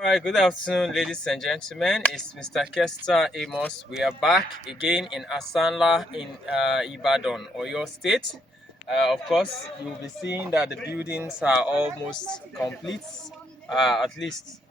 All right, good afternoon, ladies and gentlemen. It's Mr. Kester Amos. We are back again in Asanla in Ibadan, Oyo State. Of course, you'll be seeing that the buildings are almost complete, at least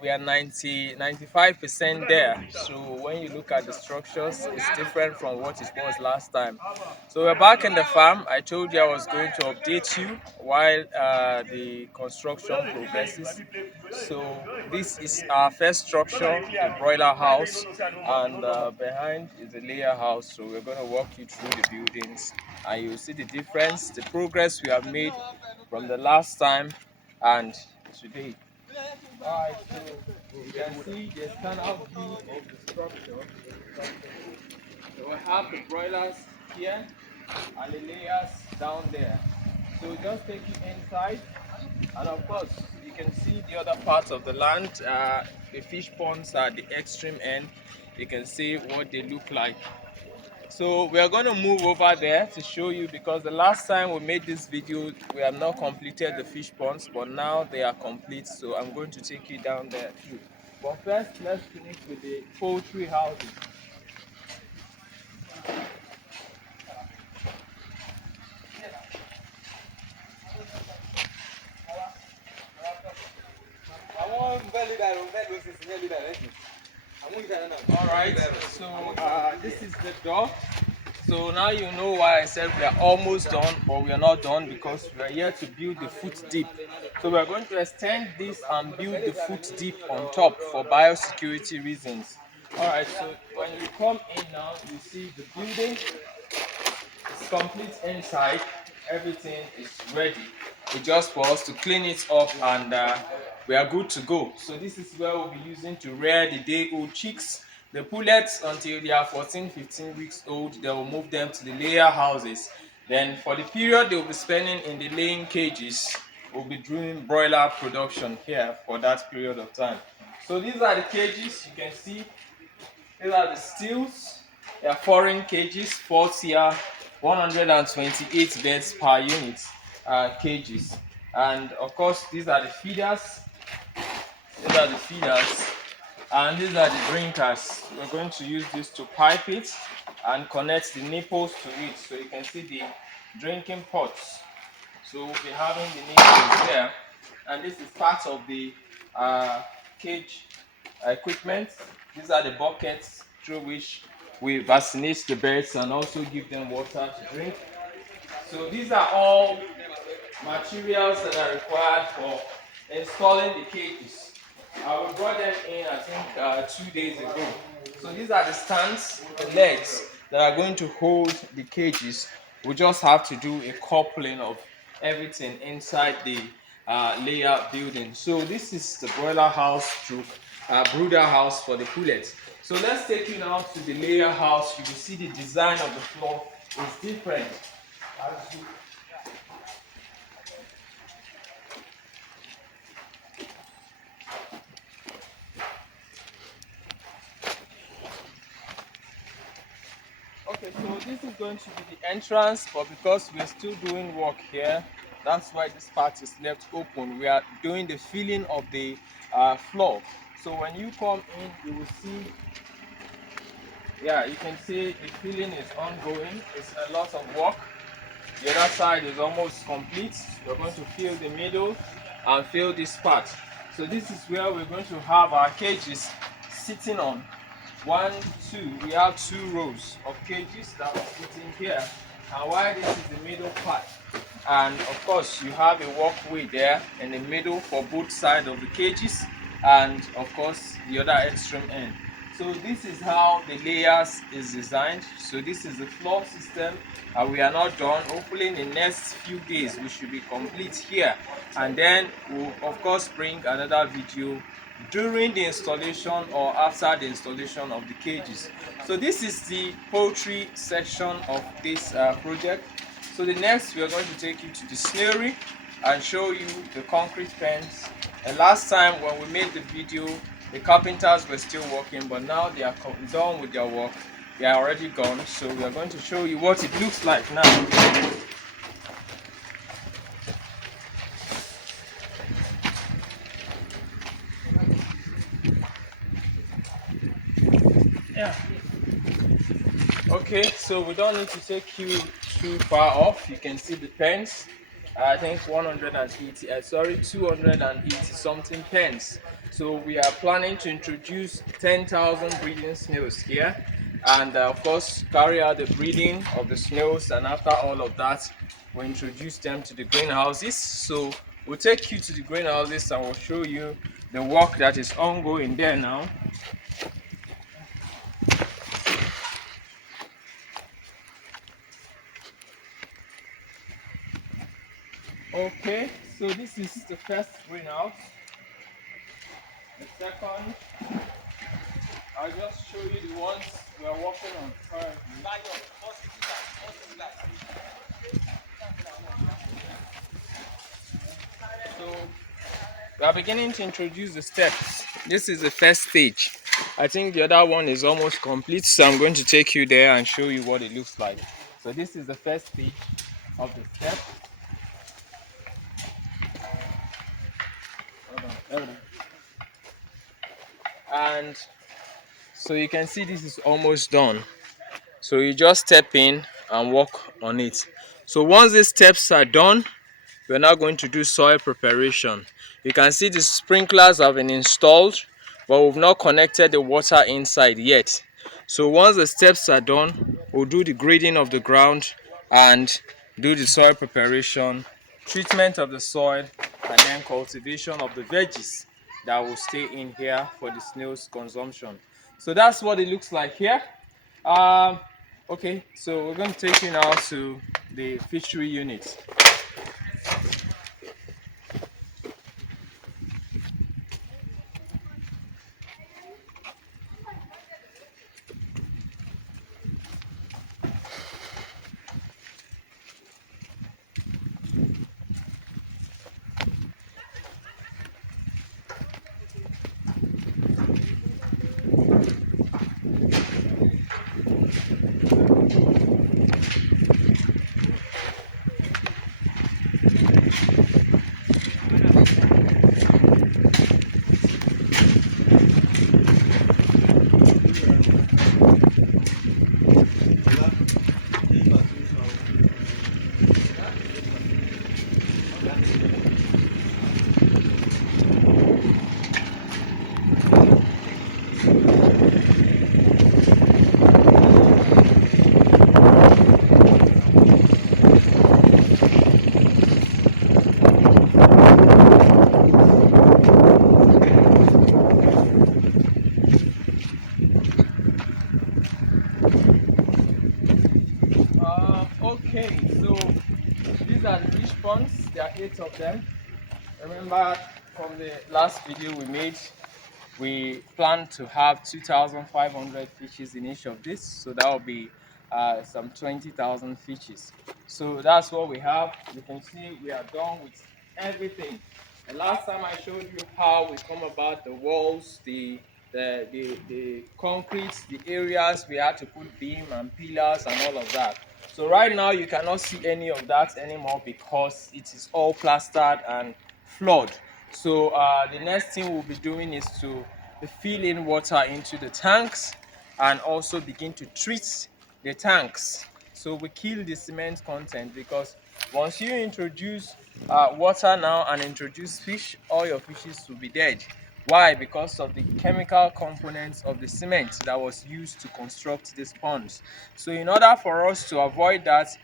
we are 95% there. So when you look at the structures, it's different from what it was last time. So we're back in the farm. I told you I was going to update you while the construction progresses. So this is our first structure, the broiler house, and behind is the layer house. So we're going to walk you through the buildings, and you'll see the difference, the progress we have made from the last time and today. Alright, so you can see the standout view of the structure. So we have the broilers here and the layers down there. So we just take you inside, and of course you can see the other parts of the land. The fish ponds are at the extreme end. You can see what they look like. So we are going to move over there to show you, because the last time we made this video we have not completed the fish ponds, but now they are complete. So I'm going to take you down there too. But first, let's finish with the poultry houses. All right, so this is the door. So now you know why I said we are almost done, but we are not done, because we are here to build the foot deep. So we are going to extend this and build the foot deep on top for biosecurity reasons. All right, so when you come in now, you see the building is complete inside. Everything is ready. It's just for us to clean it up, and we are good to go. So this is where we'll be using to rear the day-old chicks. The pullets, until they are 14-15 weeks old, they will move them to the layer houses. Then for the period they will be spending in the laying cages, we'll be doing broiler production here for that period of time. So these are the cages. You can see these are the steels. They are foreign cages, 4-tier, 128 beds per unit cages. And of course, these are the feeders. These are the feeders. And these are the drinkers. We're going to use this to pipe it and connect the nipples to it. So you can see the drinking pots. So we'll be having the nipples there. And this is part of the cage equipment. These are the buckets through which we vaccinate the birds and also give them water to drink. So these are all materials that are required for installing the cages. We brought them in, I think, 2 days ago. So these are the stands, the legs that are going to hold the cages. We just have to do a coupling of everything inside the layer building. So this is the broiler house to brooder house for the pullets. So let's take you now to the layer house. You will see the design of the floor is different. Okay, so this is going to be the entrance, but because we're still doing work here, that's why this part is left open. We are doing the filling of the floor. So when you come in, you will see, yeah, you can see the filling is ongoing. It's a lot of work. The other side is almost complete. We're going to fill the middle and fill this part. So this is where we're going to have our cages sitting on. 1, 2, we have 2 rows of cages that are sitting here. And why this is the middle part. And of course you have a walkway there in the middle for both sides of the cages, and of course the other extreme end. So this is how the layers is designed. So this is the floor system, and we are not done. Hopefully in the next few days we should be complete here, and then we'll of course bring another video during the installation or after the installation of the cages. So this is the poultry section of this project. So the next we are going to take you to the snailery and show you the concrete pens. And last time when we made the video, the carpenters were still working, but now they are done with their work. They are already gone. So we are going to show you what it looks like now. Okay, so we don't need to take you too far off. You can see the pens. I think 180, sorry, 280 something pens. So we are planning to introduce 10,000 breeding snails here, and of course carry out the breeding of the snails, and after all of that we'll introduce them to the greenhouses. So we'll take you to the greenhouses and we'll show you the work that is ongoing there now. Okay, so this is the first greenhouse. The second, I'll just show you the ones we are working on currently. So we are beginning to introduce the steps. This is the first stage. I think the other one is almost complete, so I'm going to take you there and show you what it looks like. So this is the first stage of the step. Hold on. And so you can see this is almost done. So you just step in and work on it. So once these steps are done, we're now going to do soil preparation. You can see the sprinklers have been installed, but we've not connected the water inside yet. So once the steps are done, we'll do the grading of the ground and do the soil preparation, treatment of the soil, and then cultivation of the veggies that will stay in here for the snails consumption. So that's what it looks like here. um okay, so we're going to take you now to the fishery unit. Okay, so these are the fish ponds. There are 8 of them. Remember from the last video we made, we plan to have 2,500 fishes in each of this, so that will be some 20,000 fishes. So that's what we have. You can see we are done with everything. And last time I showed you how we come about the walls, the concrete, the areas we had to put beam and pillars and all of that. So right now you cannot see any of that anymore because it is all plastered and floored. So the next thing we'll be doing is to fill in water into the tanks and also begin to treat the tanks. So we kill the cement content, because once you introduce water now and introduce fish, all your fishes will be dead. Why? Because of the chemical components of the cement that was used to construct these ponds. So in order for us to avoid that,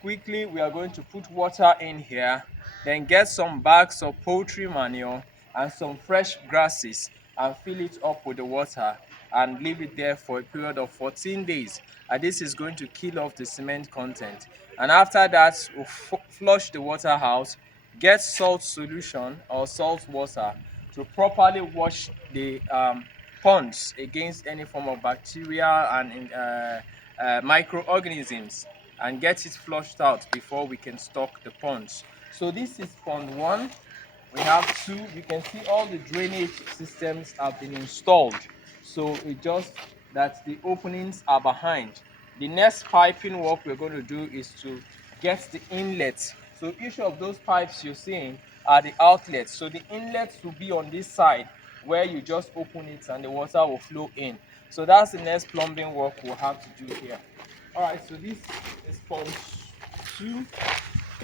quickly we are going to put water in here, then get some bags of poultry manure and some fresh grasses and fill it up with the water and leave it there for a period of 14 days. And this is going to kill off the cement content. And after that, we'll flush the water out, get salt solution or salt water to properly wash the ponds against any form of bacteria and microorganisms, and get it flushed out before we can stock the ponds. So this is pond 1. We have 2. You can see all the drainage systems have been installed. So it just that the openings are behind. The next piping work we're going to do is to get the inlets. So each of those pipes you're seeing are the outlets. So the inlets will be on this side where you just open it and the water will flow in. So that's the next plumbing work we'll have to do here. Alright, so this is pump 2,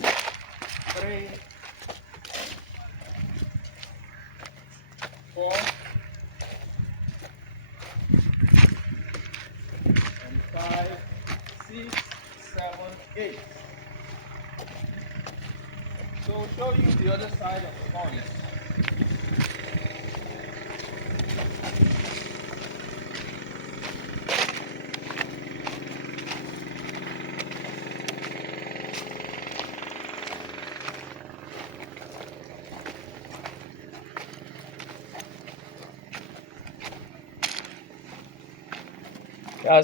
3, 4, and 5, 6, 7, 8. So I'll show you the other side of the pond.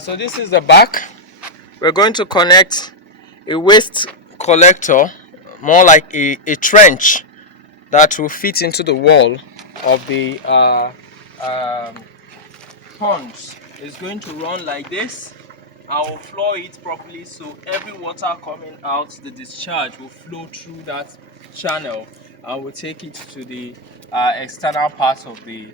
So this is the back. We're going to connect a waste collector, more like a trench that will fit into the wall of the ponds. It's going to run like this. I will floor it properly so every water coming out the discharge will flow through that channel and will take it to the external part of the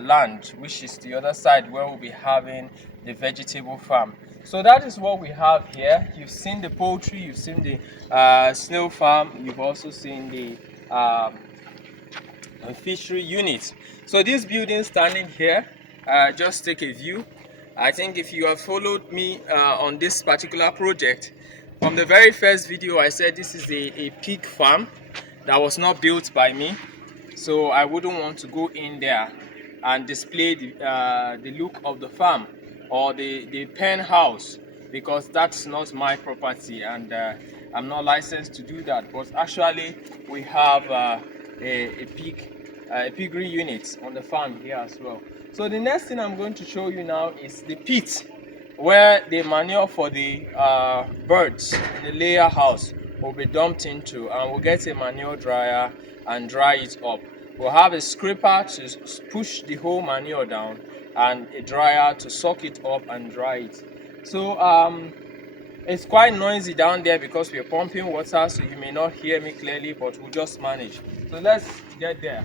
land, which is the other side where we'll be having the vegetable farm. So that is what we have here. You've seen the poultry, you've seen the snail farm, you've also seen the fishery unit. So this building standing here, just take a view. I think if you have followed me on this particular project, from the very first video I said this is a pig farm that was not built by me, so I wouldn't want to go in there and display the look of the farm or the pen house, because that's not my property and I'm not licensed to do that. But actually we have a piggery unit on the farm here as well. So the next thing I'm going to show you now is the pit where the manure for the birds in the layer house will be dumped into, and we'll get a manure dryer and dry it up. We'll have a scraper to push the whole manure down and a dryer to suck it up and dry it. So it's quite noisy down there because we're pumping water, so you may not hear me clearly, but we'll just manage. So let's get there.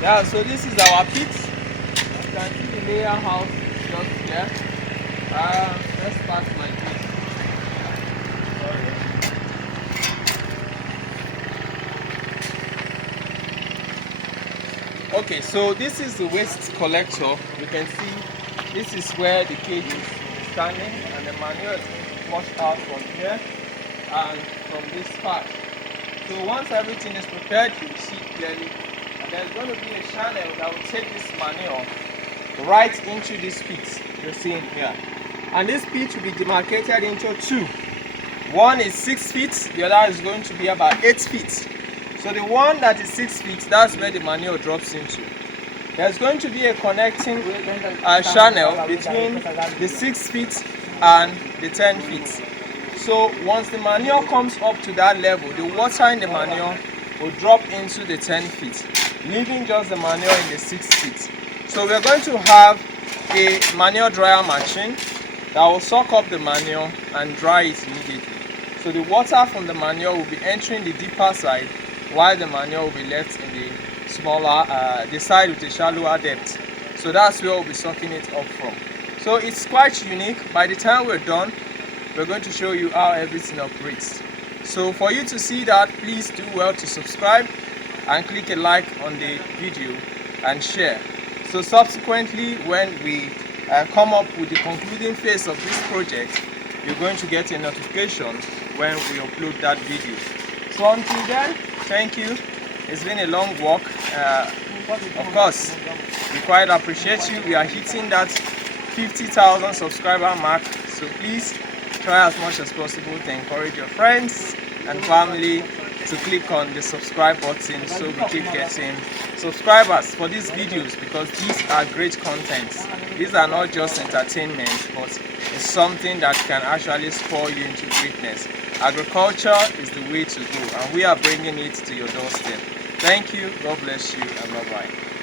Yeah, so this is our pit. You can see the layer house just here. Let's start like this. Okay, so this is the waste collector. You can see this is where the cage is standing, and the manure is washed out from here and from this part. So once everything is prepared, you see clearly. There's going to be a channel that will take this manure right into this pit you're seeing here. And this pit will be demarcated into two. One is 6 feet, the other is going to be about 8 feet. So the one that is 6 feet, that's where the manure drops into. There's going to be a connecting channel between the 6 feet and the 10 feet. So once the manure comes up to that level, the water in the manure will drop into the 10 feet, leaving just the manure in the 6 feet. So we're going to have a manure dryer machine that will suck up the manure and dry it immediately. So the water from the manure will be entering the deeper side, while the manure will be left in the smaller, the side with a shallower depth. So that's where we'll be sucking it up from. So it's quite unique. By the time we're done, we're going to show you how everything operates. So for you to see that, please do well to subscribe and click a like on the video and share. So subsequently, when we come up with the concluding phase of this project, you're going to get a notification when we upload that video. So until then, thank you. It's been a long walk. Of course, we quite appreciate you. We are hitting that 50,000 subscriber mark. So please try as much as possible to encourage your friends and family to click on the subscribe button so we keep getting subscribers for these videos, because these are great contents. These are not just entertainment, but it's something that can actually spur you into greatness. Agriculture is the way to go, and we are bringing it to your doorstep. Thank you, God bless you, and bye-bye.